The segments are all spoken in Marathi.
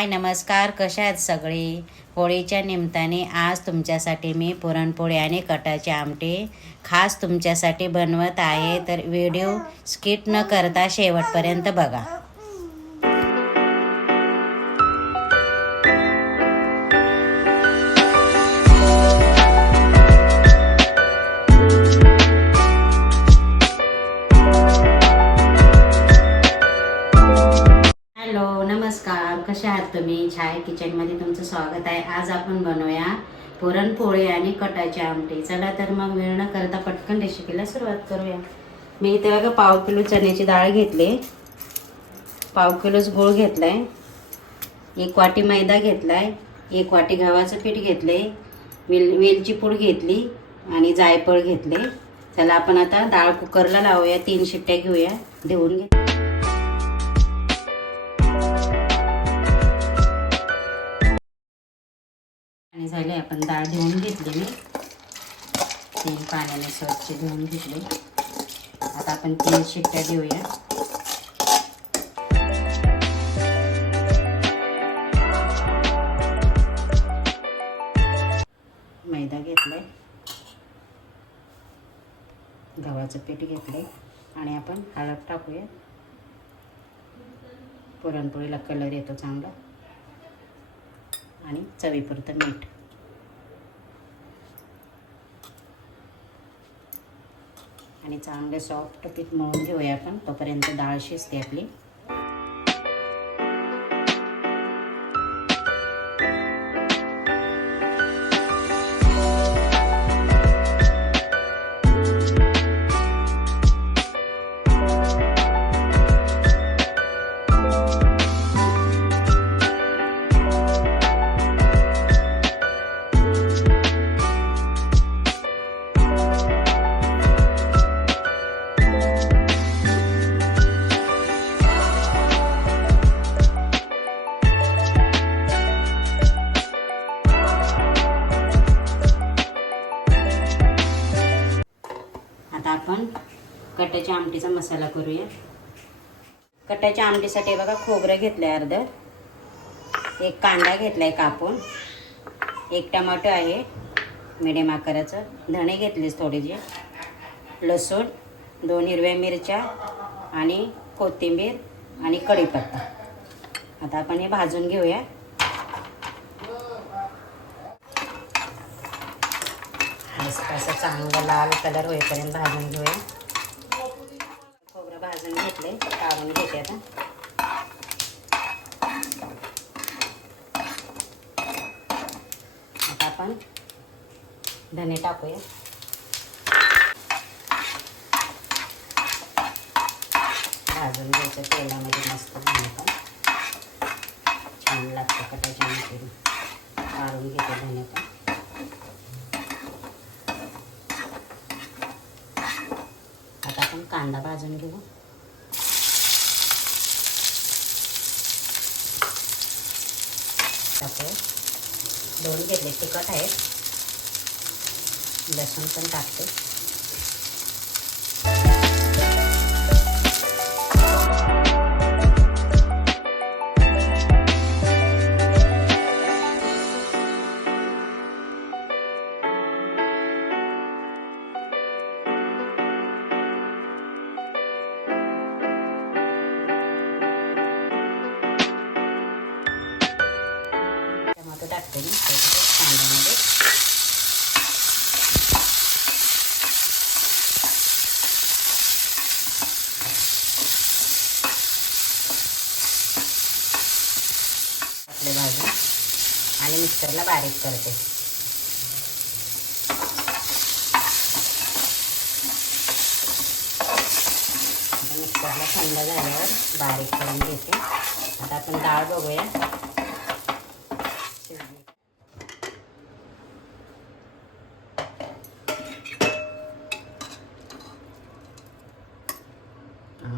हाय नमस्कार, कशा आहेत सगळे. होळीच्या निमित्ताने आज तुमच्यासाठी मी पुरणपोळी आणि कटाचे आमटे खास तुमच्यासाठी बनवत आहे. तर व्हिडिओ स्किप न करता शेवटपर्यंत बघा. हॅलो नमस्कार, कशा आहात तुम्ही. छाया किचनमध्ये तुमचं स्वागत आहे. आज आपण बनवूया पुरणपोळी आणि कटाचे आमटे. चला तर मग वेळ न करता पटकन रेसिपीला सुरुवात करूया. मी इथे बघा पाव किलो चण्याची डाळ घेतली, पाव किलोच गूळ घेतलाय, 1 वाटी मैदा घेतलाय, 1 वाटी गव्हाचं पीठ घेतले, वेलची पूड घेतली आणि जायफळ घेतले. चला आपण आता डाळ कुकरला लावूया, 3 शिट्ट्या घेऊया. धुवून घे. आणि झाले, आपण डाळ धुवून घेतली, मी 3 पाण्याने स्वच्छ धुवून घेतले. आता आपण 3 शिट्ट्या देऊया. मैदा घेतलाय, गव्हाचं पीठ घेतलंय आणि आपण हळद टाकूया. पुरणपोळीला कलर येतो चांगला. आणि चवीपुरतं मीठ. आणि चांगले सॉफ्ट पीठ मळून घेऊया आपण. तोपर्यंत डाळ शिजते आपली. आता आपण कटाच्या आमटीचा मसाला करूया. कटाच्या आमटीसाठी बघा खोबरं घेतलंय अर्ध, 1 कांदा घेतलाय कापून, 1 टमाटो आहे मिडियम आकाराचं, धणे घेतलेस थोडेसे, लसूण, 2 हिरव्या मिरच्या आणि कोथिंबीर आणि कढीपत्ता. आता आपण हे भाजून घेऊया. मस्त असं चांगला लाल कलर होईपर्यंत भाजून घेऊया. खोबरं भाजून घेतले, काढून घेते आता. आता आपण धने टाकूया. भाजून घ्यायचं तेलामध्ये मस्त. धने पण छान लागतं कटाच्या आमटीने. काढून घेते धने पण. आता आपण कांदा भाजून घेऊ. टाकूया. 2 घेतले, तिखट आहेत, लसूण पण टाकते. टमाटो टाकते मी कांद्यामध्ये. आपले भाजून आणि मिक्सरला बारीक करते. मिक्सरला थंड झाल्यावर बारीक करून घेते. आता आपण डाळ बघूया.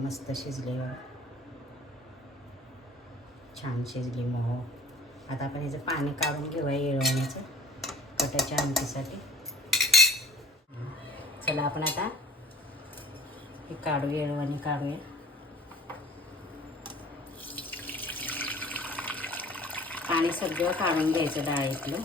मस्त शिजले, छान शिजली मोह. आता आपण याचं पाणी काढून घेऊया येळवण्याचं कटाच्या आमटीसाठी. चला आपण आता हे काढू, येळवणी काढूया. पाणी सगळं काढून घ्यायचं डाळीतलं.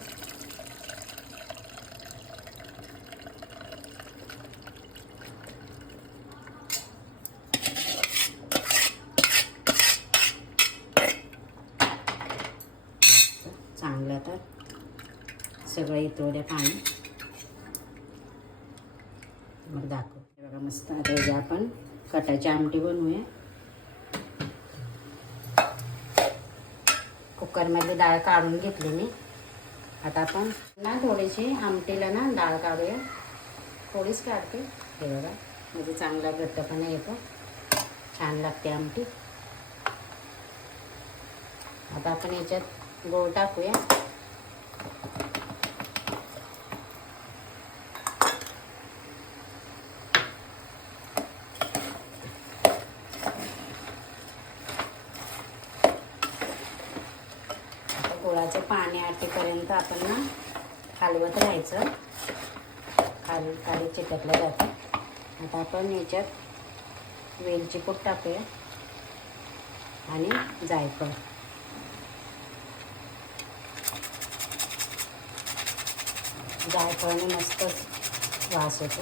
चांगलं तर सगळं इतरू द्या पाणी. मग दाखव. बघा मस्त. आता उद्या आपण कटाची आमटी बनवूया. कुकरमधली डाळ काढून घेतली मी. आता आपण ना थोडीशी आमटीला ना डाळ काढूया. थोडीच काढते. हे बघा म्हणजे चांगला घट्टपणा येतो, छान लागते आमटी. आता आपण याच्यात गूळ टाकूया. गुळाचं पाणी आटेपर्यंत आपण ना हलवत राहायचं. खाली खाली चिकटलं जातं. आता आपण याच्यात वेलची पूड टाकूया आणि जायफळ. जायफळाने मस्त वास येतो.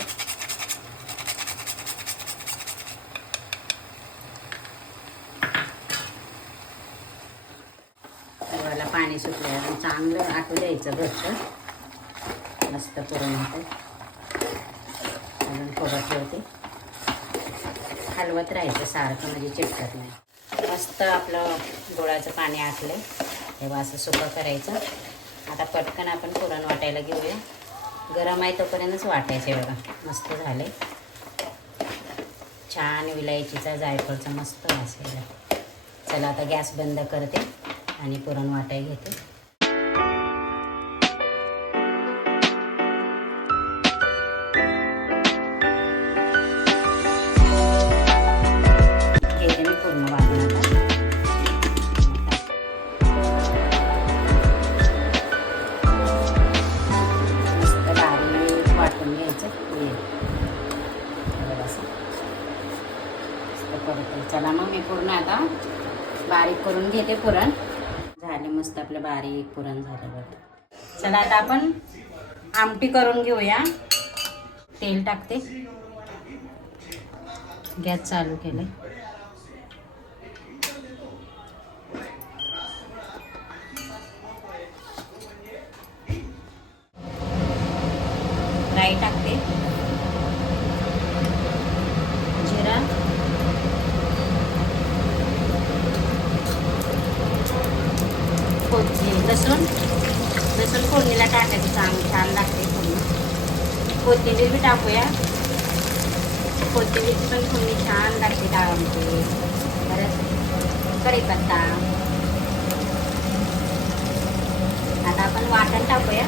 गव्हाला पाणी सुटल्यावर चांगलं आटू द्यायचं घट्ट. मस्त पुरण होतं. अजून थोडं ठेवते. हलवत राहायचं सारखं म्हणजे चिटकत नाही. मस्त आपलं गुळाचं पाणी आटलं. तेव्हा असं सुकं करायचं. आता पटकन आपण पुरण वाटायला घेऊया. गरम आहे तोपर्यंतच वाटायचे. बघा मस्त झाले. छान विलायचीचा जायफळचा मस्त वास यायला. चला आता गॅस बंद करते आणि पुरण वाटाय घेते. घेते मी पूर्ण वाटून. आता मस्त बारीक वाटून घ्यायचं. चला मग मी पूर्ण आता बारीक करून घेते पुरण. झाले मस्त आपलं बारीक पुरण झालं बघा. चला आता आपण आमटी करून घेऊया. तेल टाकते. गॅस चालू केले. राई टाकते. जिरा, लसूण फोडणीला टाकायचं. छान लागते फोडणी. कोथिंबीर बी टाकूया. कोथिंबीरची पण फोडणी छान लागते डाळामध्ये. परत कढीपत्ता. आता आपण वाटण टाकूया.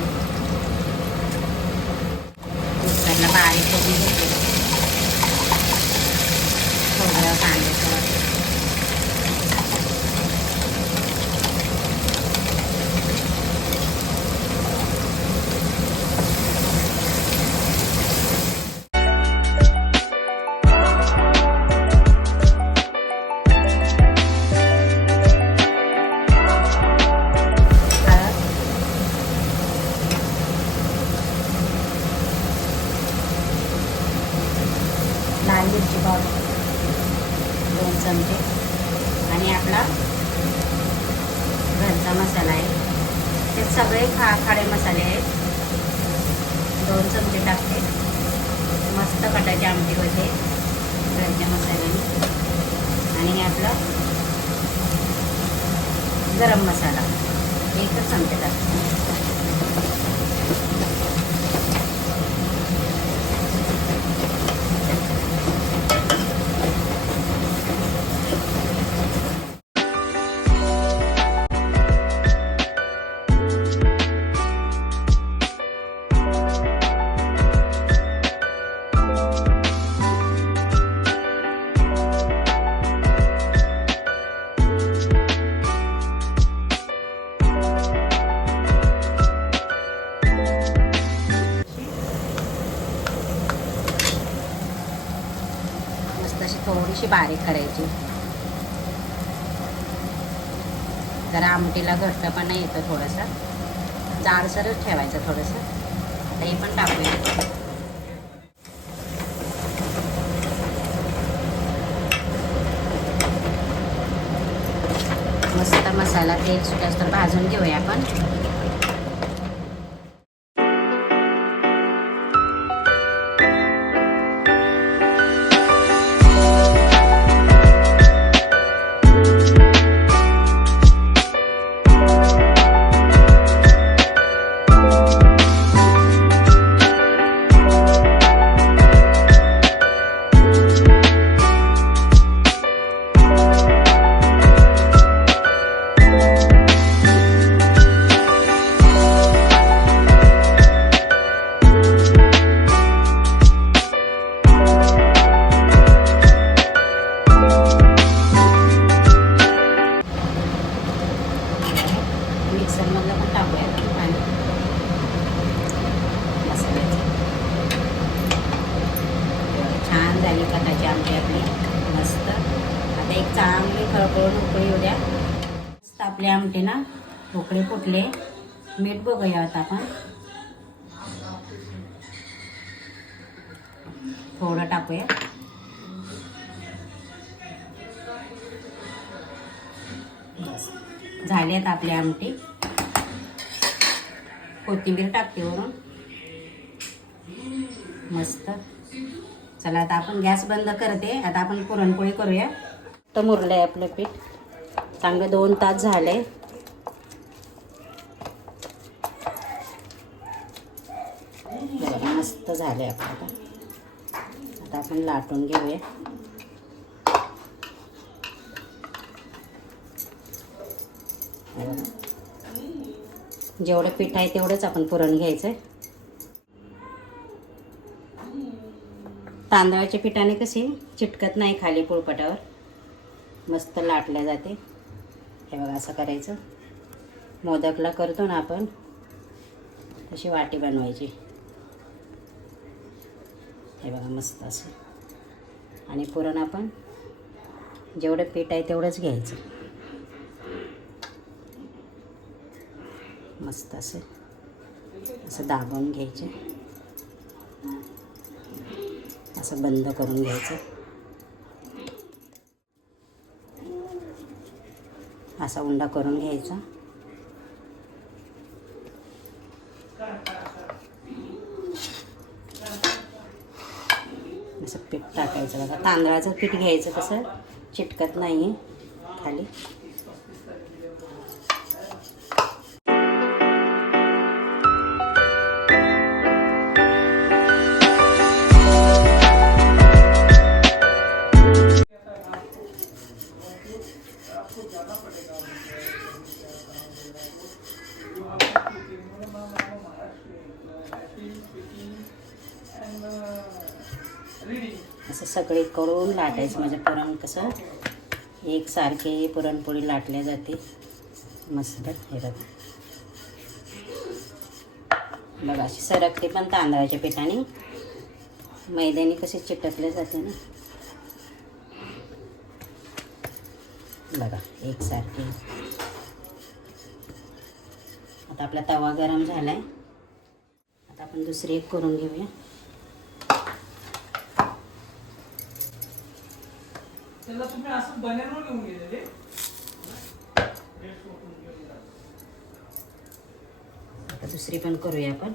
मिक्सरला बारीक करून घेतो. थोडं कांद्याचं वाटण. लाल मिरची पावडर 2 चमचे आणि आपला घरचा मसाला आहे. ते सगळे खडे मसाले आहेत. 2 चमचे टाकते. मस्त कटाची आमटी होते घरच्या मसाल्याने. आणि हे आपलं गरम मसाला 1 चमचे टाकते. थोडीशी बारीक करायची. जरा आमटीला घट्टपणा येतं थोडंसं, जाडसरच ठेवायचं थोडंसं. आता हे पण टाकूया. मस्त मसाला तेल सुटास तर भाजून घेऊया आपण. मिक्सरमधलं पण टाकूया पाणी मसाल्याचं. छान झाली कटाची आमटी आपली मस्त. आता एक चांगली खळखळून उकळी येऊ द्या. मस्त आपली आमटी ना उकळी फुटले. मीठ बघूया आता आपण थोडं टाकूया. झाली आहेत आपली आमटी. कोथिंबीर टाकते वरून मस्त. चला आता आपण गॅस बंद करते. आता आपण पुरणपोळी करूया. तर मुरलं आहे आपलं पीठ चांगलं. 2 तास झाले. मस्त झाले आपलं. आता आपण लाटून घेऊया. जेवढं पीठ आहे तेवढंच आपण पुरण घ्यायचं. तांदळाच्या पिठाने कशी चिटकत नाही खाली पोळपाटावर, मस्त लाटल्या जाते. हे बघा असं करायचं. मोदकला करतो ना आपण तशी वाटी बनवायची. हे बघा मस्त असं. आणि पुरण आपण जेवढं पीठ आहे तेवढंच घ्यायचं. मस्त असं असं दाबून घ्यायचे. असं बंद करून घ्यायचं. असा उंडा करून घ्यायचा. असं पीठ टाकायचं बघा. तांदळाचं पीठ घ्यायचं कसं चिटकत नाही खाली. असं सगळीकडून लाटायचं. म्हणजे पुरण कसं एकसारखे पुरणपोळी लाटल्या जाते मस्त. हे बघा बघा अशी सरकते पण तांदळाच्या पिठाने. मैद्याने कसे चिटकले जाते ना बघा एकसारखे. आता आपला तवा गरम झालाय. आता आपण दुसरी एक करून घेऊया. आता दुसरी पण करूया आपण.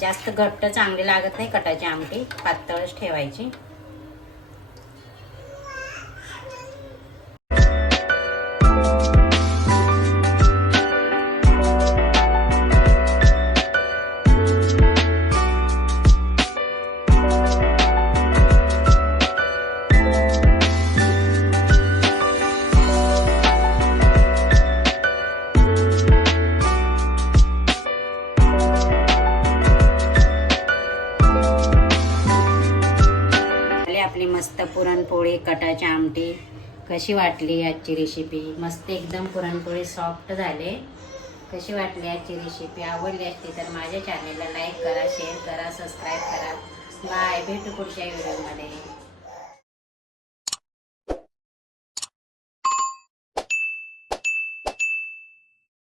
जास्त घट्ट चांगली लागत नाही कटाची आमटी, पातळच ठेवायची. आपली मस्त पुरणपोळी कटाची आमटी. कशी वाटली आजची रेसिपी? मस्त एकदम पुरणपोळी सॉफ्ट झाले. कशी वाटली आजची रेसिपी? आवडली असती तर माझ्या चॅनेलला लाईक करा, शेअर करा, सबस्क्राईब करा. बाय, भेटू पुढच्या व्हिडिओमध्ये.